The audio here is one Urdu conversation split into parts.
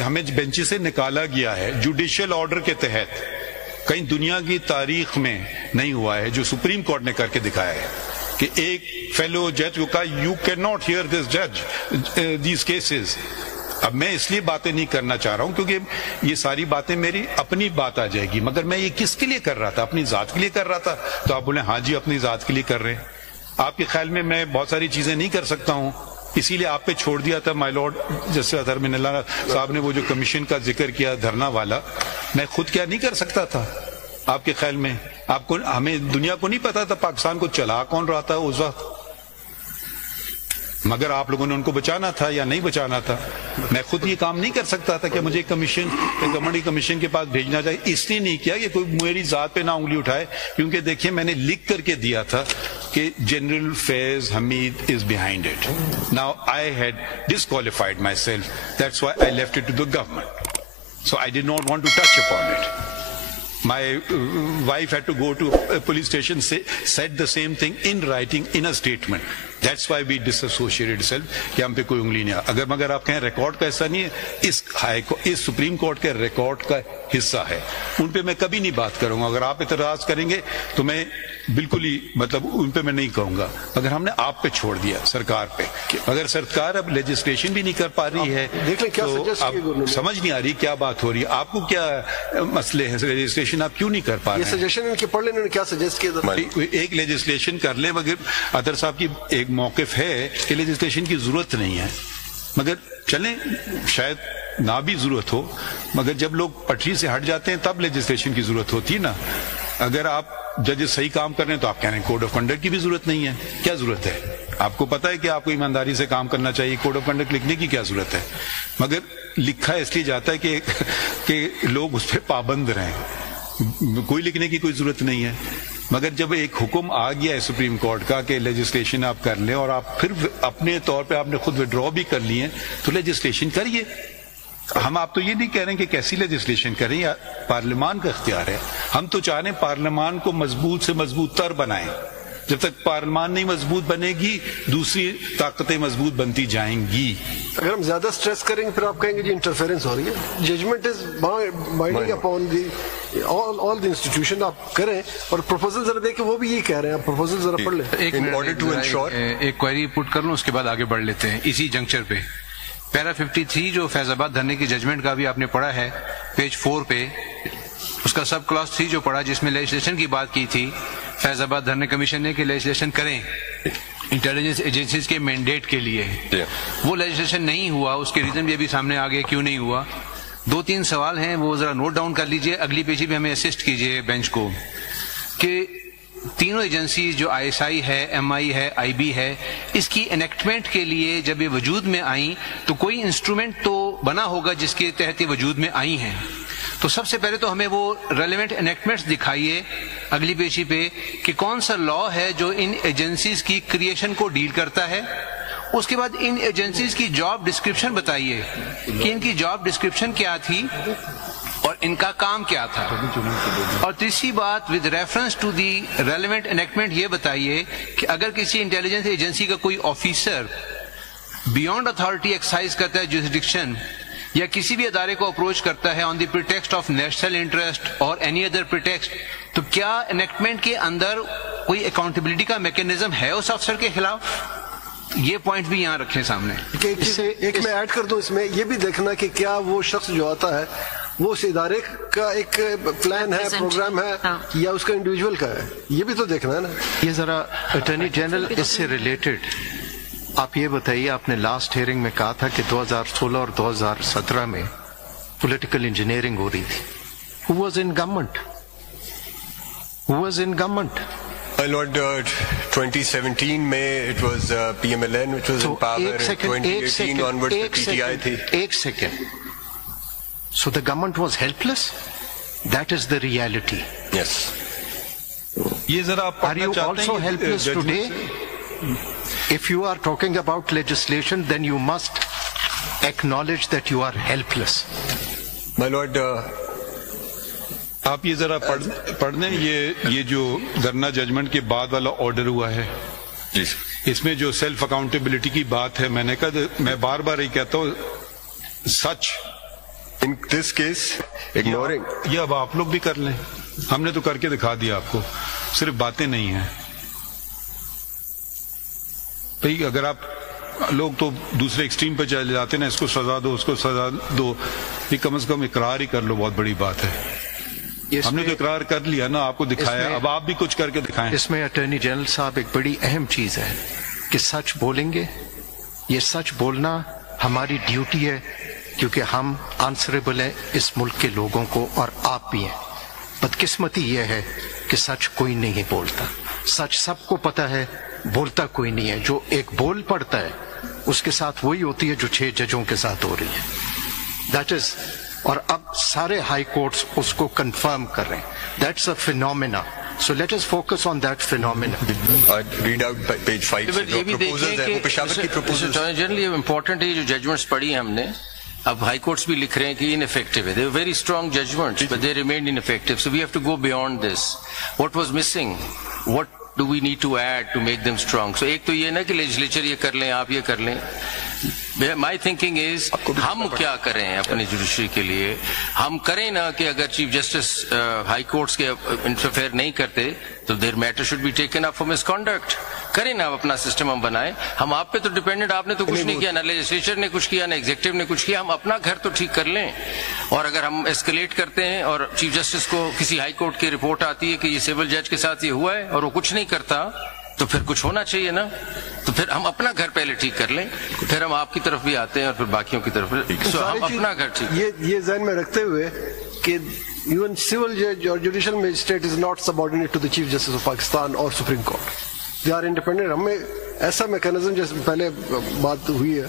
کہ ہمیں بینچ سے نکالا گیا ہے جوڈیشل آرڈر کے تحت، کہیں دنیا کی تاریخ میں نہیں ہوا ہے، جو سپریم کورٹ نے کر کے دکھایا ہے کہ ایک فیلو جج کو کہا یو کین ناٹ ہیئر دس جج دیز کیسز. اب میں اس لیے باتیں نہیں کرنا چاہ رہا ہوں کیونکہ یہ ساری باتیں میری اپنی بات آ جائے گی، مگر میں یہ کس کے لیے کر رہا تھا؟ اپنی ذات کے لیے کر رہا تھا. تو آپ بولیں ہاں جی اپنی ذات کے لیے کر رہے ہیں. آپ کے خیال میں میں بہت ساری چیزیں نہیں کر سکتا ہوں، اسی لیے آپ پہ چھوڑ دیا تھا مائی لارڈ. جیسے اظہر من اللہ صاحب نے وہ جو کمیشن کا ذکر کیا دھرنا والا، میں خود کیا نہیں کر سکتا تھا؟ آپ کے خیال میں آپ کو، ہمیں دنیا کو نہیں پتا تھا پاکستان کو چلا کون رہا تھا اس وقت، مگر آپ لوگوں نے ان کو بچانا تھا یا نہیں بچانا تھا. میں خود یہ کام نہیں کر سکتا تھا کہ مجھے کمیشن گورنمنٹ کمیشن کے پاس بھیجنا چاہیے. اس لیے نہیں کیا کہ کوئی میری ذات پہ نہ انگلی اٹھائے، کیونکہ دیکھیں میں نے لکھ کر کے دیا تھا کہ general Faiz Hameed is behind it. Now I had disqualified myself, that's why I left it to the government. So I did not want to touch upon it. My wife had to go to a police station, said the same thing in writing in a statement. That's why we disassociated self کہ ہم پہ کوئی انگلی نہیں. اگر مگر آپ کہیں ریکارڈ کا حصہ نہیں ہے، اس سپریم کورٹ کے ریکارڈ کا حصہ ہے، ان پہ میں کبھی نہیں بات کروں گا. اگر آپ اعتراض کریں گے تو میں بالکل ہی مطلب ان پہ میں نہیں کہوں گا. اگر ہم نے آپ پہ چھوڑ دیا سرکار پہ، اگر سرکار اب لیجسلیشن بھی نہیں کر پا رہی ہے تو اب سمجھ نہیں آ رہی کیا بات ہو رہی ہے. آپ کو کیا مسئلے ہیں لیجسلیشن آپ کیوں نہیں کر پا رہے ہیں؟ سجیشن ان کے پڑھ لیں، انہوں نے کیا سجیسٹ کیا؟ ایک لیجسلیشن کر لیں، مگر ادر صاحب کی ایک موقف ہے کہ لیجسلیشن کی ضرورت نہیں ہے، مگر چلیں شاید نہ بھی ضرورت ہو، مگر جب لوگ پٹری سے ہٹ جاتے ہیں تب لیجسلیشن کی ضرورت ہوتی ہے نا. اگر آپ ججز صحیح کام کر رہے ہیں تو آپ کہہ رہے ہیں کوڈ آف کنڈکٹ کی بھی ضرورت نہیں ہے. کیا ضرورت ہے؟ آپ کو پتا ہے کہ آپ کو ایمانداری سے کام کرنا چاہیے، کوڈ آف کنڈکٹ لکھنے کی کیا ضرورت ہے؟ مگر لکھا اس لیے جاتا ہے کہ لوگ اس پہ پابند رہیں. کوئی لکھنے کی کوئی ضرورت نہیں ہے. مگر جب ایک حکم آ گیا ہے سپریم کورٹ کا کہ لیجسلیشن آپ کر لیں اور آپ پھر اپنے طور پہ آپ نے خود وڈرا بھی کر لی ہیں تو لیجسلیشن کریے. ہم آپ تو یہ نہیں کہہ رہے ہیں کہ کیسی لیجسلیشن کریں، یا پارلیمان کا اختیار ہے. ہم تو چاہ رہے ہیں پارلیمان کو مضبوط سے مضبوط تر بنائیں. جب تک پارلیمان نہیں مضبوط بنے گی دوسری طاقتیں مضبوط بنتی جائیں گی. اگر ہم زیادہ سٹریس کریں گے پھر آپ کہیں گے جی انٹرفیرنس ہو رہی ہے. Judgement is binding upon the all the institution. آپ کریں اور پروپوزل ذرا دیکھیں، وہ بھی یہی کہہ رہے ہیں. آپ پروپوزل ذرا پڑھ لیں. ایک کوئری پٹ کر لوں، اس کے بعد آگے بڑھ لیتے ہیں اسی جنکچر پہ. پیرا 53 جو فیض آباد دھرنے کی ججمنٹ کا بھی آپ نے پڑھا ہے، پیج 4 پہ اس کا سب کلاس 3 جو پڑھا جس میں لیجسلیشن کی بات کی تھی فیض آباد دھرنے کمیشن نے کہ لیجسلیشن کریں انٹیلیجنس ایجنسیز کے مینڈیٹ کے لیے. وہ لیجسلیشن نہیں ہوا، اس کے ریزن بھی ابھی سامنے آگے کیوں نہیں ہوا. 2-3 سوال ہیں وہ ذرا نوٹ ڈاؤن کر لیجئے، اگلی پیجی پہ ہمیں اسسٹ کیجئے بینچ کو. کہ تینوں ایجنسیز جو آئی ایس آئی ہے، ایم آئی ہے، آئی بی ہے، اس کی انیکٹمنٹ کے لیے جب یہ وجود میں آئیں تو کوئی انسٹرومنٹ تو بنا ہوگا جس کے تحت یہ وجود میں آئی ہیں. تو سب سے پہلے تو ہمیں وہ ریلیونٹ انیکٹمنٹس دکھائیے اگلی پیجی پہ کہ کون سا لا ہے جو ان ایجنسیز کی کریشن کو ڈیل کرتا ہے. اس کے بعد ان ایجنسیز کی جاب ڈسکرپشن بتائیے کہ ان کی جاب ڈسکرپشن کیا تھی اور ان کا کام کیا تھا. اور تیسری بات with reference to the relevant enactment یہ بتائیے کہ اگر کسی انٹیلیجنس ایجنسی کا کوئی آفیسر بیونڈ اتھارٹی ایکسرسائز کرتا ہے جورسڈکشن یا کسی بھی ادارے کو اپروچ کرتا ہے آن دی پریٹیکسٹ آف نیشنل انٹرسٹ اور اینی ادر پریٹیکسٹ، تو کیا انیکٹمنٹ کے اندر کوئی اکاؤنٹیبلٹی کا میکینزم ہے اس افسر کے خلاف؟ یہ پوائنٹ بھی یہاں رکھیں سامنے. ایک میں ایڈ کر دوں اس میں یہ بھی دیکھنا کہ کیا وہ شخص جو آتا ہے وہ اس ادارے کا ایک پلان ہے، پروگرام ہے، یا اس کا انڈیویجول کا ہے، یہ بھی تو دیکھنا ہے نا. یہ ذرا اٹارنی جنرل اس سے ریلیٹڈ آپ یہ بتائیے، آپ نے لاسٹ ہیئرنگ میں کہا تھا کہ 2016 اور 2017 میں پولیٹیکل انجینئرنگ ہو رہی تھی. Who was in government? Who was in government? My lord, 2017 میں it was PMLN which was in power, and 2018 onwards the PTI تھی. ایک second. So the government was helpless? That is the reality. Yes. یہ ذرا آپ Are you also helpless today? If you are talking about legislation, then you must acknowledge that you are helpless. My lord, آپ یہ ذرا پڑھ لیں یہ جو دھرنا ججمنٹ کے بعد والا آرڈر ہوا ہے، اس میں جو سیلف اکاؤنٹیبلٹی کی بات ہے، میں نے کہا میں بار بار یہ کہتا ہوں سچ In this case, ignoring. یہ اب آپ لوگ بھی کر لیں, ہم نے تو کر کے دکھا دیا آپ کو, صرف باتیں نہیں ہیں بھائی. اگر آپ لوگ تو دوسرے ایکسٹریم پہ چلے جاتے ہیں نا, اس کو سزا دو, اس کو سزا دو, یہ کم از کم اقرار ہی کر لو, بہت بڑی بات ہے. ہم نے تو اقرار کر لیا نا, آپ کو دکھایا, اب آپ بھی کچھ کر کے دکھائیں. اس میں اٹارنی جنرل صاحب ایک بڑی اہم چیز ہے کہ سچ بولیں گے. یہ سچ بولنا ہماری ڈیوٹی ہے, کیونکہ ہم آنسریبل ہیں اس ملک کے لوگوں کو, اور آپ بھی ہیں. بدقسمتی یہ ہے کہ سچ کوئی نہیں بولتا. سچ سب کو پتہ ہے, بولتا کوئی نہیں ہے. جو ایک بول پڑتا ہے اس کے ساتھ وہی ہوتی ہے جو 6 ججوں کے ساتھ ہو رہی ہے. دیٹ از, اور اب سارے ہائی کورٹس اس کو کنفرم کر رہے ہیں. That's a phenomena. So let us focus on that phenomenon. Read out page 5 سے جو proposals ہیں وہ پشاور کی proposals. جنرلی امپورٹنٹ ہے جو ججمنٹس پڑھی ہم نے, اب ہائی کورٹس بھی لکھ رہے ہیں کہ ineffective ہے. They were very strong judgments but they remained ineffective. So we have to go beyond this. What was missing? What do we need to add to make them strong? So ایک تو یہ نا کہ لیجسلیچر یہ کر لیں, آپ یہ کر لیں. مائی تھنکنگ از ہم کیا کریں اپنی جوڈیشری کے لیے. ہم کریں نا کہ اگر چیف جسٹس ہائی کورٹس کے انٹرفیئر نہیں کرتے تو their matter should be taken up for misconduct. کریں نا, اپنا سسٹم ہم بنائیں. ہم آپ پہ تو ڈیپینڈنٹ, آپ نے تو کچھ نہیں کیا, نہ لیجسلیچر نے کچھ کیا, نہ ایگزیکٹو نے کچھ کیا. ہم اپنا گھر تو ٹھیک کر لیں. اور اگر ہم ایسکلیٹ کرتے ہیں اور چیف جسٹس کو کسی ہائی کورٹ کی رپورٹ آتی ہے کہ یہ سول جج کے ساتھ یہ ہوا ہے اور وہ کچھ نہیں کرتا, تو پھر کچھ ہونا چاہیے نا. تو پھر ہم اپنا گھر پہلے ٹھیک کر لیں, پھر ہم آپ کی طرف بھی آتے ہیں اور پھر باقیوں کی طرف. ہم اپنا گھر ٹھیک, یہ ذہن میں رکھتے ہوئے کہ ایون سول جج اور judicial magistrate is not subordinate to the chief justice of Pakistan اور supreme court. They are independent. ہمیں ایسا میکینزم جیسے پہلے بات ہوئی ہے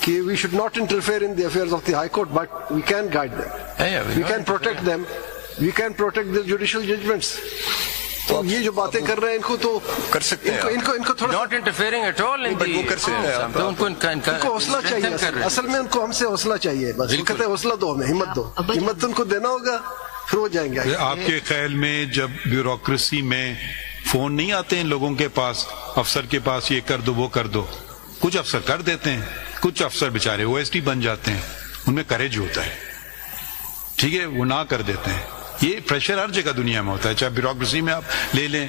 کہ we should not interfere in the affairs of the high court, but we can guide them, we can protect them, we can protect the judicial judgments. تو یہ جو باتیں کر رہے ہیں ان کو تو کر سکتے ہیں, ان کو تھوڑا not interfering at all in the, وہ کر سکتے ہیں. ان کو حوصلہ چاہیے, اصل میں ان کو ہم سے حوصلہ چاہیے. بس کہتے ہیں حوصلہ دو, ہمیں ہمت دو, ہمت ان کو دینا ہوگا, پھر وہ جائیں گے. آپ کے خیال میں جب بیوروکریسی میں فون نہیں آتے ہیں لوگوں کے پاس, افسر کے پاس, یہ کر دو وہ کر دو, کچھ افسر کر دیتے ہیں, کچھ افسر بیچارے OSD بن جاتے ہیں, ان میں کریج ہوتا ہے, ٹھیک ہے, وہ نہ کر دیتے ہیں. یہ پریشر ہر جگہ دنیا میں ہوتا ہے, چاہے بیوروکریسی میں آپ لے لیں,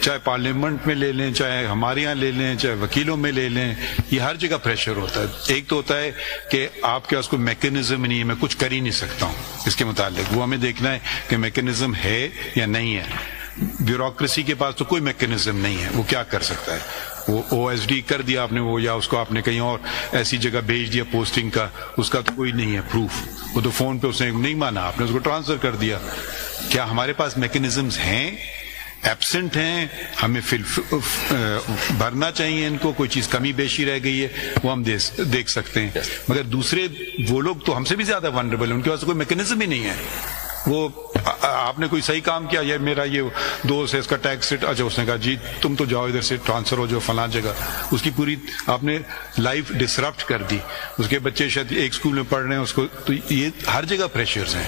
چاہے پارلیمنٹ میں لے لیں, چاہے ہمارے یہاں لے لیں, چاہے وکیلوں میں لے لیں, یہ ہر جگہ پریشر ہوتا ہے. ایک تو ہوتا ہے کہ آپ کے پاس کوئی میکینزم نہیں ہے, میں کچھ کر ہی نہیں سکتا ہوں اس کے متعلق. وہ ہمیں دیکھنا ہے کہ میکینزم ہے یا نہیں ہے. بیوروکریسی کے پاس تو کوئی میکینزم نہیں ہے, وہ کیا کر سکتا ہے. وہ OSD کر دیا آپ نے, وہ یا اس کو آپ نے کہیں اور ایسی جگہ بھیج دیا پوسٹنگ کا, اس کا تو کوئی نہیں ہے پروف. وہ تو فون پہ اس نے نہیں مانا, آپ نے اس کو ٹرانسفر کر دیا. کیا ہمارے پاس میکینزمز ہیں, ایبسنٹ ہیں, ہمیں بھرنا چاہیے ان کو. کوئی چیز کمی بیشی رہ گئی ہے وہ ہم دیکھ سکتے ہیں, مگر دوسرے وہ لوگ تو ہم سے بھی زیادہ ونربل ہیں, ان کے پاس کوئی میکینزم ہی نہیں ہے. وہ آپ نے کوئی صحیح کام کیا, یہ میرا یہ دوست ہے اس کا ٹیکس سیٹ, اچھا اس نے کہا جی تم تو جاؤ ادھر سے ٹرانسفر ہو جاؤ فلاں جگہ, اس کی پوری آپ نے لائف ڈسرپٹ کر دی. اس کے بچے شاید ایک اسکول میں پڑھ رہے ہیں, اس کو تو یہ ہر جگہ پریشرز ہیں.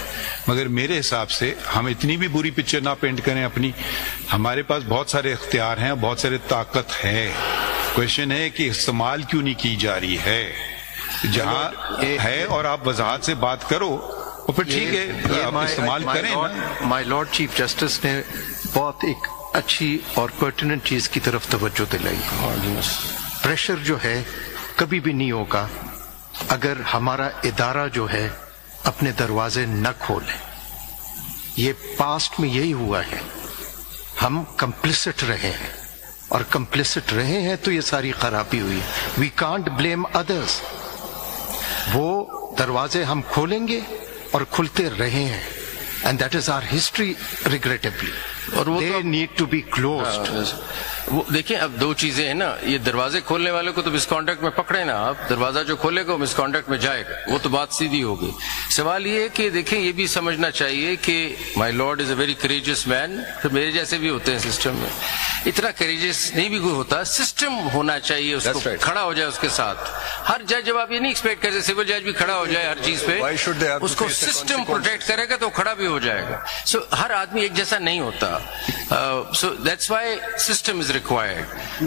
مگر میرے حساب سے ہم اتنی بھی بری پکچر نہ پینٹ کریں اپنی. ہمارے پاس بہت سارے اختیار ہیں, بہت سارے طاقت ہے. کویشچن ہے کہ استعمال کیوں نہیں کی جا رہی ہے. جہاں ہے اور آپ وضاحت سے بات کرو اور پھر ٹھیک ہے آپ استعمال کریں. مائی لارڈ چیف جسٹس نے بہت ایک اچھی اور پرٹیننٹ چیز کی طرف توجہ دلائی. پریشر جو ہے کبھی بھی نہیں ہوگا اگر ہمارا ادارہ جو ہے اپنے دروازے نہ کھولے. یہ پاسٹ میں یہی ہوا ہے, ہم کمپلسٹ رہے ہیں, اور کمپلسٹ رہے ہیں تو یہ ساری خرابی ہوئی. We can't blame others. وہ دروازے ہم کھولیں گے اور کھلتے رہے ہیں, and that is our history regrettably, اور وہ نیڈ ٹو بی کلوزڈ. وہ دیکھیں اب دو چیزیں ہیں نا, یہ دروازے کھولنے والے کو تو مس کانڈکٹ میں پکڑے نا آپ, دروازہ جو کھولے گا مس کانڈکٹ میں جائے گا, وہ تو بات سیدھی ہوگی. سوال یہ ہے کہ دیکھیں یہ بھی سمجھنا چاہیے کہ my lord is a very courageous man, پھر میرے جیسے بھی ہوتے ہیں سسٹم میں, اتنا کریجس نہیں بھی کوئی ہوتا, سسٹم ہونا چاہیے اس کو کھڑا ہو جائے اس کے ساتھ. ہر جج جب آپ یہ نہیں ایکسپیکٹ کرتے سول جج بھی کھڑا ہو جائے ہر چیز پہ, اس کو سسٹم پروٹیکٹ کرے گا تو کھڑا بھی ہو جائے گا. سو ہر آدمی ایک جیسا نہیں ہوتا, so that's why system is required.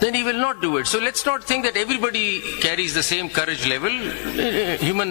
then he will not do it. So let's not think that everybody carries the same courage level. Human